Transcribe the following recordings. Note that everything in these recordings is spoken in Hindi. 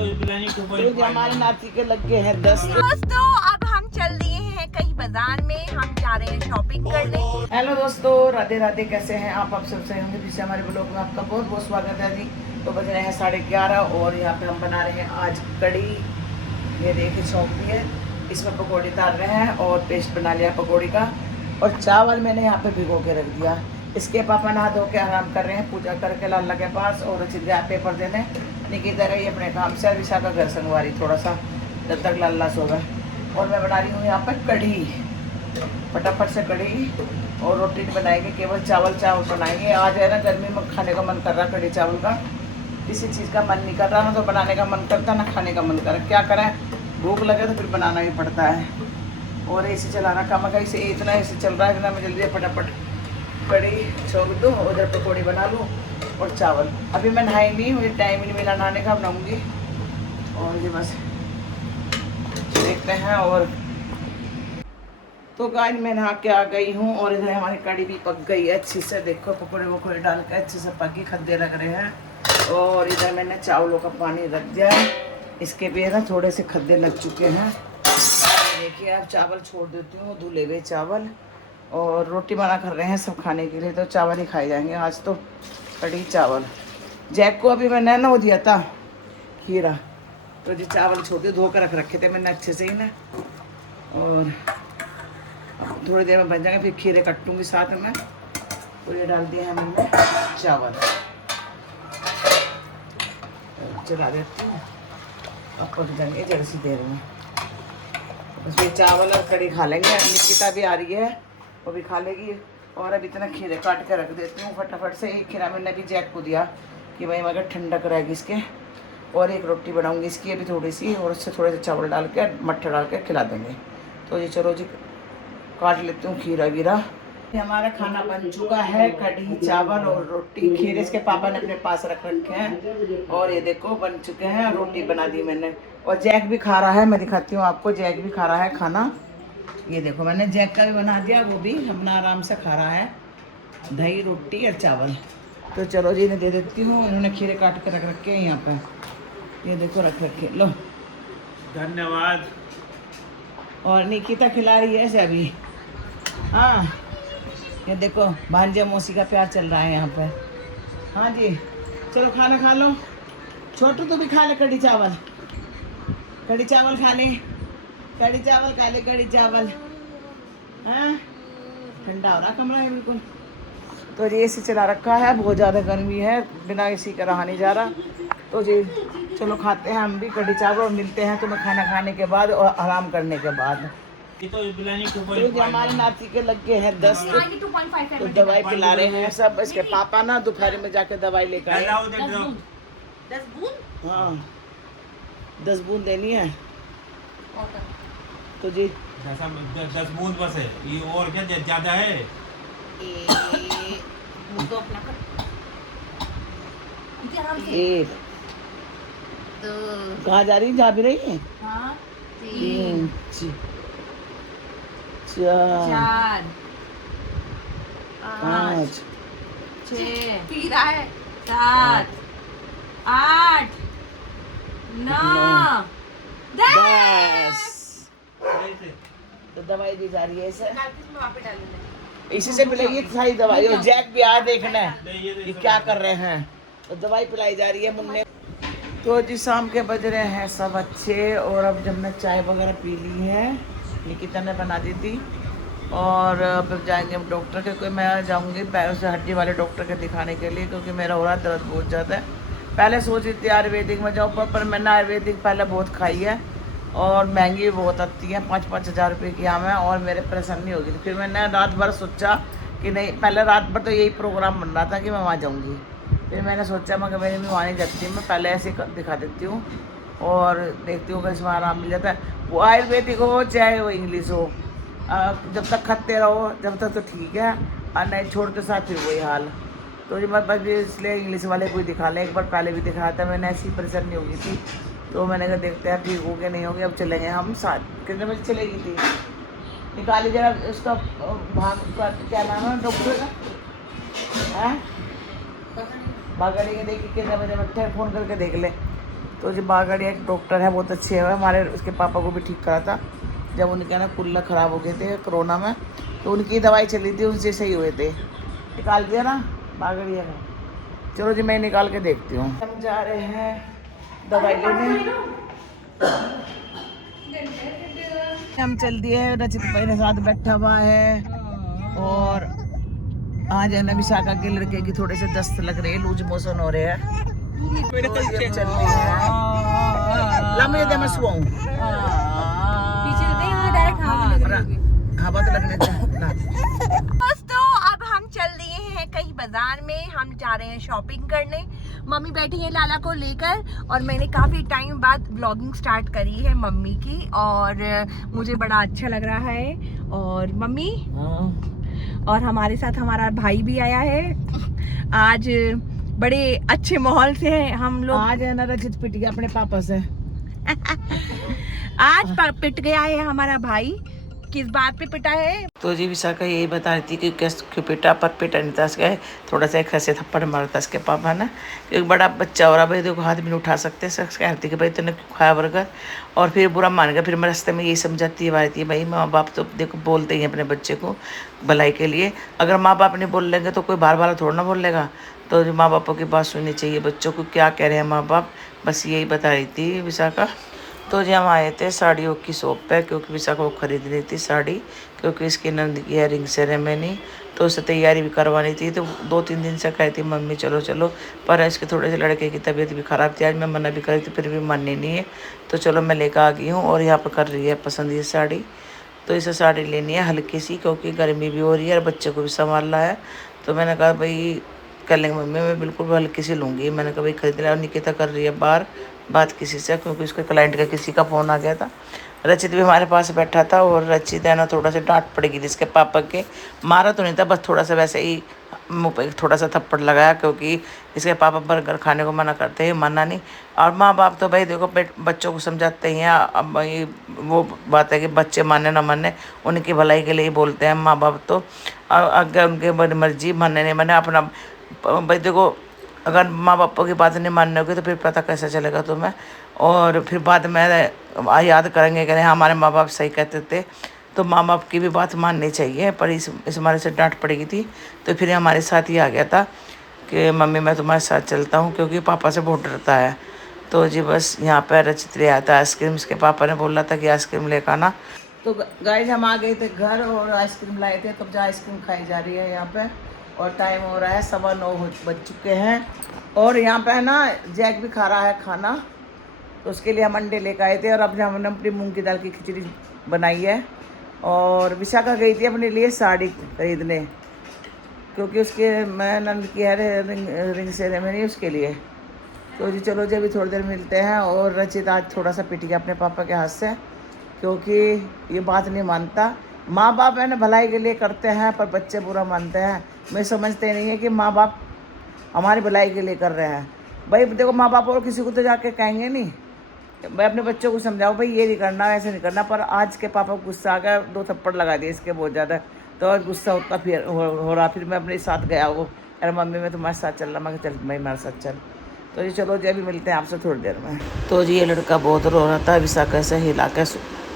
तो हमारे नाती के लग गए हैं 10। दोस्तों अब हम चल दिए हैं कहीं बाजार में, हम जा रहे हैं शॉपिंग करने। हेलो दोस्तों, राधे राधे, कैसे हैं आप सब सही होंगे। पीछे हमारे ब्लॉग में आपका बहुत बहुत स्वागत है जी। तो बज रहे हैं 11:30 और यहाँ पे हम बना रहे हैं आज कड़ी। ये देखिए चौक भी है, इसमें पकौड़ी डाल रहे हैं और पेस्ट बना लिया पकौड़ी का। और चावल मैंने यहाँ पे भिगो के रख दिया। इसके पापा नहा धो के आराम कर रहे हैं, पूजा करके लाला के पास, और चिड़िया पेपर देने निकिता गई अपने काम से। विशा का घर संगवारी थोड़ा सा जब तक लाला सो गए। और मैं बना रही हूँ यहाँ पर कढ़ी, फटाफट से कढ़ी। और रोटी नहीं बनाएंगे, केवल चावल बनाएंगे। आज है ना गर्मी में खाने का मन कर रहा कढ़ी चावल का, किसी चीज़ का मन नहीं कर रहा ना, तो बनाने का मन करता ना खाने का मन कर रहा। क्या करें, भूख लगे तो फिर बनाना ही पड़ता है। और ऐसे चला रखा मगर इसे इतना ऐसे चल रहा है, इतना मैं जल्दी फटाफट कढ़ी छोड़ दूँ, उधर पकौड़ी बना लूँ और चावल। अभी मैं नहाई नहीं, मुझे टाइम ही नहीं मिला नहाने का, बनाऊँगी। और ये बस देखते हैं। और तो गाय मैं नहा के आ गई हूँ और इधर हमारी कढ़ी भी पक गई है अच्छी से। देखो पकौड़े वकौड़े डाल के अच्छे से पकी, खद्दे लग रहे हैं। और इधर मैंने चावलों का पानी रख दिया है, इसके भी है ना थोड़े से खद्दे लग चुके हैं। देखिए अब चावल छोड़ देती हूँ, धुले हुए चावल। और रोटी बना कर रहे हैं सब खाने के लिए, तो चावल ही खाए जाएंगे आज तो, कढ़ी चावल। जैक को अभी मैंने ना वो दिया था खीरा, तो जो चावल छोड़ दिए, धो कर रख रखे थे मैंने अच्छे से ही ना। और थोड़ी देर में बन जाएंगे, फिर खीरे कटूँगी साथ में। और ये डाल दिए हैं मैंने चावल, चला देती हूँ, अब पक जाएंगे जरा सी देर में। बस ये चावल और कढ़ी खा लेंगे। निकिता भी आ रही है, वो भी खा लेगी। और अब इतना खीरे काट के रख देती हूँ फटाफट से। एक खीरा मैंने भी जैक को दिया कि भाई मगर ठंडक रहेगी इसके। और एक रोटी बनाऊँगी इसकी अभी थोड़ी सी, और उससे थोड़े से चावल डाल के मट्ठा डाल के खिला देंगे। तो ये चलो जी काट लेती हूँ खीरा वीरा। हमारा खाना बन चुका है, कढ़ी चावल और रोटी। खीरे इसके पापा ने अपने पास रख रखे हैं। और ये देखो बन चुके हैं, रोटी बना दी मैंने। और जैक भी खा रहा है, मैं दिखाती हूँ आपको, जैक भी खा रहा है खाना। ये देखो मैंने जैक का भी बना दिया, वो भी अपना आराम से खा रहा है, दही रोटी और चावल। तो चलो जी इन्हें दे देती हूँ, इन्होंने खीरे काट के रख रखे हैं यहाँ पर। ये देखो रख रखे, लो धन्यवाद। और निकिता खिला रही है ऐसे अभी। हाँ ये देखो भांजे मौसी का प्यार चल रहा है यहाँ पर। हाँ जी चलो खाना खा लो। छोटू तो भी खा ले कढ़ी चावल, कढ़ी चावल खा ले, कढ़ी चावल खा ले, कढ़ी चावल। हाँ ठंडा हो रहा कमरा है बिल्कुल। तो जी एसी चला रखा है, बहुत ज़्यादा गर्मी है, बिना एसी का रहा नहीं जा रहा। तो जी चलो खाते हैं हम भी कढ़ी चावल, और मिलते हैं तुम्हें खाना खाने के बाद और आराम करने के बाद। तो हमारे नाती के लग गए हैं 10, तो दवाई पिला रहे हैं सब। इसके पापा ना दोपहर में जाके दवाई लेकर आए। 10 बूंद? हाँ 10 बूंद देनी है। तो जी 10 बूंद बस है, ये और क्या ज्यादा है? तो अपना कर। एक तो कहाँ जा रही, जा भी रही है। हाँ 3 4 5 6 फिर है 7 8 9 10। तो दवाई दी जा रही है इसे, इसी से पिलाई सारी दवाई। और जैक भी आ देखना है कि क्या कर रहे हैं, तो दवाई पिलाई जा रही है मुन्ने। तो जी शाम के बज रहे हैं सब अच्छे। और अब जब मैं चाय वगैरह पी ली है, निकिता ने बना दी थी। और अब जाएंगे हम डॉक्टर के, कोई मैं जाऊंगी पैरों से हड्डी वाले डॉक्टर के दिखाने के लिए, क्योंकि मेरा हो रहा है दर्द बहुत ज़्यादा है। पहले सोच रही थी आयुर्वेदिक में जाऊँ, पर मैंने आयुर्वेदिक पहले बहुत खाई है और महंगी भी बहुत आती है, 5-5 हज़ार रुपये की आम है, और मेरे परेशानी नहीं होगी। तो फिर मैंने रात भर सोचा कि नहीं, पहले रात भर तो यही प्रोग्राम बन रहा था कि मैं वहाँ जाऊँगी। फिर मैंने सोचा मगर मेरी भी वहाँ नहीं जाती, मैं पहले ऐसे दिखा देती हूँ और देखती हूँ कि इसमें आराम मिल जाता है। वो आयुर्वेदिक हो चाहे वो इंग्लिश हो, जब तक खाते रहो जब तक तो ठीक है, और नहीं छोड़ते साथ फिर वही हाल। तो जी मैं बस इसलिए इंग्लिश वाले को ही दिखा लें। एक बार पहले भी दिखाया था मैंने, ऐसी परेशानी हो गई थी। तो मैंने कहा देखते हैं ठीक हो गया नहीं हो गया, अब चलेंगे हम साथ। कितने बजे चलेगी थी, निकाली जरा उसका भाग का क्या नाम है डॉक्टर का, हैं भागा लेंगे। देखिए कितने बजे बैठे, फ़ोन करके देख ले। तो जो बागड़ एक डॉक्टर है बहुत अच्छे है, हमारे उसके पापा को भी ठीक करा था जब उनके ना कुल्ला ख़राब हो गए थे कोरोना में, तो उनकी दवाई चली थी, उनसे सही हुए थे। निकाल दिया ना बागड़िया का। चलो जी मैं निकाल के देखती हूँ। हम जा रहे हैं दवाई लेने। हम चल दिए, रचित भाई ने साथ बैठा हुआ है और आज है ना विशाखा के लड़के की थोड़े से दस्त लग रहे हैं, लूज मोशन हो रहे हैं। चल रहे हैं ला मुझे दे मैं सुआऊं। हवा तो लगने दे। दोस्तों अब हम चल दिए हैं कहीं बाजार में, हम जा रहे हैं शॉपिंग करने। मम्मी बैठी है लाला को लेकर और मैंने काफ़ी टाइम बाद व्लॉगिंग स्टार्ट करी है मम्मी की और मुझे बड़ा अच्छा लग रहा है। और मम्मी और हमारे साथ हमारा भाई भी आया है। आज बड़े अच्छे माहौल से हम लोग। आज है ना रचित पिट गया अपने पापा से। आज पिट गया है हमारा भाई। किस बात पे पिटा है? तो जी विशाखा यही बता रही थी कि क्यों पिटा, पर पिटा नहीं था इसका, थोड़ा सा एक ऐसे थप्पड़ मारा था इसके पापा ने। एक बड़ा बच्चा हो रहा भाई, देखो हाथ भी नहीं उठा सकते, कहती कि भाई तूने क्यों खाया बर्गर, और फिर बुरा मान गया। फिर मैं रास्ते में यही समझाती है भाई, भाई माँ बाप तो देखो बोलते ही हैं अपने बच्चे को भलाई के लिए। अगर माँ बाप नहीं बोल लेंगे तो कोई बार बार थोड़ा ना बोल लेगा। तो जो माँ बापों की बात सुननी चाहिए, बच्चों को क्या कह रहे हैं माँ बाप, बस यही बता रही थी विशाखा। तो जी हम आए थे साड़ियों की शॉप पे, क्योंकि विशाखा को खरीद रही थी साड़ी, क्योंकि इसकी नंद की है रिंग सेरेमनी, तो उससे तैयारी भी करवानी थी। तो 2-3 दिन से कहती मम्मी चलो चलो, पर इसके थोड़े से लड़के की तबीयत भी ख़राब थी। आज मैं मना भी करी थी फिर भी माननी नहीं है, तो चलो मैं लेकर आ गई हूँ। और यहाँ पर कर रही है पसंद ये साड़ी, तो इसे साड़ी लेनी है हल्की सी, क्योंकि गर्मी भी हो रही है और बच्चे को भी संभालना है। तो मैंने कहा भाई कर लेंगे मम्मी, मैं बिल्कुल हल्की सी लूँगी। मैंने कहा भाई खरीद लिया। और निकिता कर रही है बाहर बात किसी से, क्योंकि उसके क्लाइंट का किसी का फ़ोन आ गया था। रचित भी हमारे पास बैठा था और रचित है ना थोड़ा सा डांट पड़ गई जिसके पापा के, मारा तो नहीं था, बस थोड़ा सा वैसे ही मुँह पे थोड़ा सा थप्पड़ लगाया, क्योंकि इसके पापा बर्गर खाने को मना करते हैं, माना नहीं। और माँ बाप तो भाई देखो बच्चों को समझाते ही हैं। अब भाई वो बात है कि बच्चे माने ना माने, उनकी भलाई के लिए ही बोलते हैं माँ बाप। तो अगर उनके मर्जी माने नहीं माने अपना, भाई देखो अगर माँ बापों की बात नहीं मानने होगी तो फिर पता कैसे चलेगा तुम्हें। और फिर बाद में याद करेंगे कि हमारे माँ बाप सही कहते थे। तो माँ बाप की भी बात माननी चाहिए। पर इस हमारे से डांट पड़ेगी थी, तो फिर हमारे साथ ही आ गया था कि मम्मी मैं तुम्हारे साथ चलता हूँ, क्योंकि पापा से बहुत डरता है। तो जी बस यहाँ पर रचित ले आया था आइसक्रीम, इसके पापा ने बोला था कि आइसक्रीम लेकर आना। तो गाइस हम आ गए थे घर और आइसक्रीम लाए थे, तब जो आइसक्रीम खाई जा रही है यहाँ पे। और टाइम हो रहा है 9:15 बज चुके हैं। और यहाँ पे है ना जैक भी खा रहा है खाना, तो उसके लिए हम अंडे लेकर आए थे। और अब हमने अपनी मूंग की दाल की खिचड़ी बनाई है। और विशाखा गई थी अपने लिए साड़ी खरीदने, क्योंकि उसके मैं नंद की है रिंग सेरेमनी उसके लिए। तो जी चलो जी अभी थोड़ी देर मिलते हैं। और रचित आज थोड़ा सा पिट गया अपने पापा के हाथ से, क्योंकि ये बात नहीं मानता। माँ बाप है ना भलाई के लिए करते हैं, पर बच्चे बुरा मानते हैं। मैं समझते नहीं है कि माँ बाप हमारी भलाई के लिए कर रहे हैं। भाई देखो माँ बाप और किसी को तो जाके कहेंगे नहीं, भाई अपने बच्चों को समझाओ भाई ये नहीं करना ऐसे नहीं करना। पर आज के पापा को गुस्सा आ गया, 2 थप्पड़ लगा दिए इसके बहुत ज़्यादा। तो आज गुस्सा होता फिर हो रहा। फिर मैं अपने साथ गया, वो अरे मम्मी मैं तुम्हारे साथ चल रहा। मैं चल मैं मेरे साथ चल। तो जी चलो जी अभी मिलते हैं आपसे थोड़ी देर में। तो जी ये लड़का बहुत रो रहा था, विशाखा से हिला के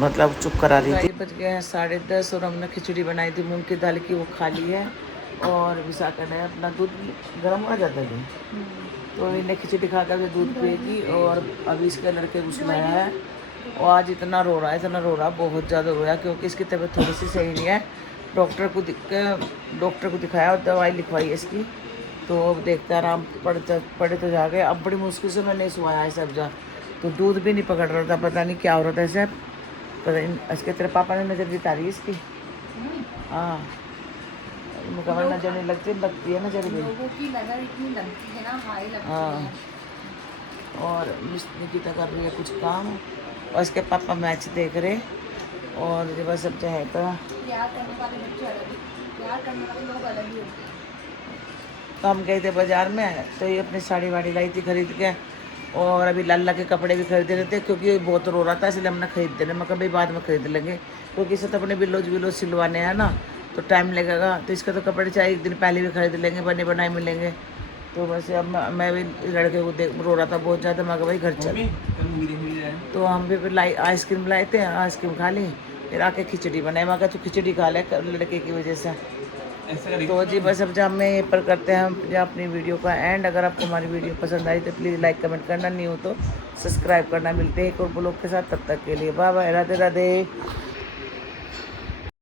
मतलब चुप करा रही थी। बज गए हैं 10:30 और हमने खिचड़ी बनाई थी मूंग की दाल की, वो खा ली है। और विशाखा ने अपना दूध गर्म हो जाता है, तो इन्हें खिचड़ी खा कर दूध पिएगी। और अभी इसके लड़के को सुलाया है। और आज इतना रो रहा है, बहुत ज़्यादा रो रहा है, क्योंकि इसकी तबीयत थोड़ी सी सही नहीं है। डॉक्टर को दिखाया और दवाई लिखवाई है इसकी। तो अब देखते हैं आराम पड़े तो जा गए। अब बड़ी मुश्किल से मैंने सुलाया है सब जा, तो दूध भी नहीं पकड़ रहा था, पता नहीं क्या हो रहा था ऐसे। पता इसके तेरे पापा ने नज़र जिता रही इसकी। हाँ मुकम्मल नज़र नहीं लगती है नज़र भी, लोगों की नज़र इतनी लगती है ना, हाई लगती हाँ। और निकिता कर रही है कुछ काम, और इसके पापा मैच देख रहे। और ये बस अब चाहे तो प्यार करने वाले बच्चे अलग, प्यार करने वाले लोग अलग ही होते हैं। तो हम गए थे बाज़ार में, तो ये अपनी साड़ी वाड़ी लाई थी खरीद के। और अभी लाला के कपड़े भी खरीदे रहे थे, क्योंकि ये बहुत रो रहा था, इसलिए हमने खरीद रहे। मैं कभी बाद में खरीद लेंगे, क्योंकि इसे तो अपने बिलोज सिलवाने हैं ना, तो टाइम लगेगा। तो इसके तो कपड़े चाहे एक दिन पहले भी खरीद लेंगे, बने बनाए मिलेंगे। तो बस अब मैं भी लड़के को देख रो रहा था बहुत ज़्यादा, मैं कहा भाई घर चल। तो हम भी फिर आइसक्रीम लाए थे, आइसक्रीम खा ली, फिर आके खिचड़ी बनाई, मैं कहा तू खिचड़ी खा ले लड़के की वजह से। तो जी बस अब जब मैं ये पर करते हैं हम अपनी वीडियो का एंड। अगर आपको हमारी वीडियो पसंद आई तो प्लीज़ लाइक कमेंट करना, नहीं हो तो सब्सक्राइब करना। मिलते हैं एक और ब्लॉग के साथ, तब तक के लिए बाय बाय, राधे राधे।